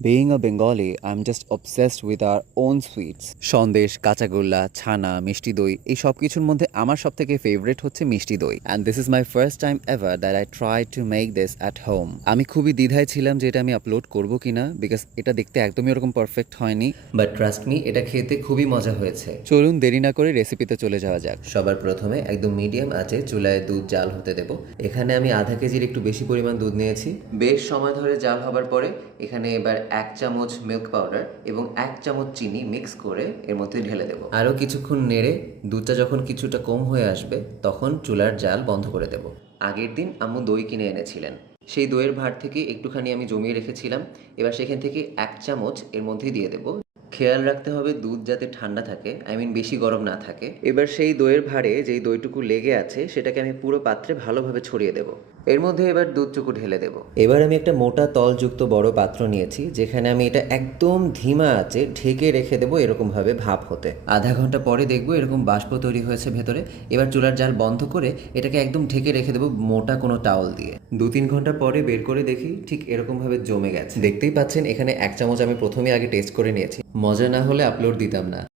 Being a Bengali, I'm just obsessed with our own sweets. Sandesh, কাঁচাগোল্লা, ছানা, মিষ্টি দই এই সব কিছুর মধ্যে আমার সবথেকে ফেভারিট হচ্ছে মিষ্টি দই। And this is my first time ever that I try to make this at home. আমি খুবই দ্বিধায় ছিলাম যে এটা আমি আপলোড করব কিনা, বিকজ এটা দেখতে একদমই ওরকম পারফেক্ট হয়নি। বাট ট্রাস্ট মি, এটা খেতে খুবই মজা হয়েছে। চলুন দেরি না করে রেসিপিতে চলে যাওয়া যাক। সবার প্রথমে একদম মিডিয়াম আঁচে চুলায় দুধ জাল হতে দেব। এখানে আমি আধা কেজির একটু বেশি পরিমাণ দুধ নিয়েছি। বেশ সময় ধরে জাল হবার পরে এখানে এবার 1 চামচ মিল্ক পাউডার এবং 1 চামচ চিনি মিক্স করে এর মধ্যে ঢেলে দেব। আরও কিছুক্ষণ নেড়ে দুধটা যখন কিছুটা কম হয়ে আসবে তখন চুলার জাল বন্ধ করে দেব। আগের দিন আম্মু দই কিনে এনেছিলেন, সেই দইয়ের ভাঁড় থেকে একটুখানি আমি জমিয়ে রেখেছিলাম। এবার সেখান থেকে 1 চামচ এর মধ্যে দিয়ে দেব। খেয়াল রাখতে হবে দুধ যাতে ঠান্ডা থাকে, বেশি গরম না থাকে। এবার সেই দইয়ের ভাঁড়ে যেই দইটুকু লেগে আছে সেটাকে আমি পুরো পাত্রে ভালোভাবে ছড়িয়ে দেব। এর মধ্যে এবার দুধটুকু ঢেলে দেব। এবার আমি একটা মোটা তলযুক্ত বড় পাত্র নিয়েছি, যেখানে আমি এটা একদম ধিমা আঁচে ঢেকে রেখে দেবো এরকমভাবে ভাপ হতে। আধা ঘন্টা পরে দেখবো এরকম বাষ্প তৈরি হয়েছে ভেতরে। এবার চুলার জাল বন্ধ করে এটাকে একদম ঢেকে রেখে দেবো মোটা কোনো টাওয়াল দিয়ে। 2-3 ঘন্টা পরে বের করে দেখি ঠিক এরকমভাবে জমে গেছে। দেখতেই পাচ্ছেন এখানে 1 চামচ আমি প্রথমে আগে টেস্ট করে নিয়েছি। মজা না হলে আপলোড দিতাম না।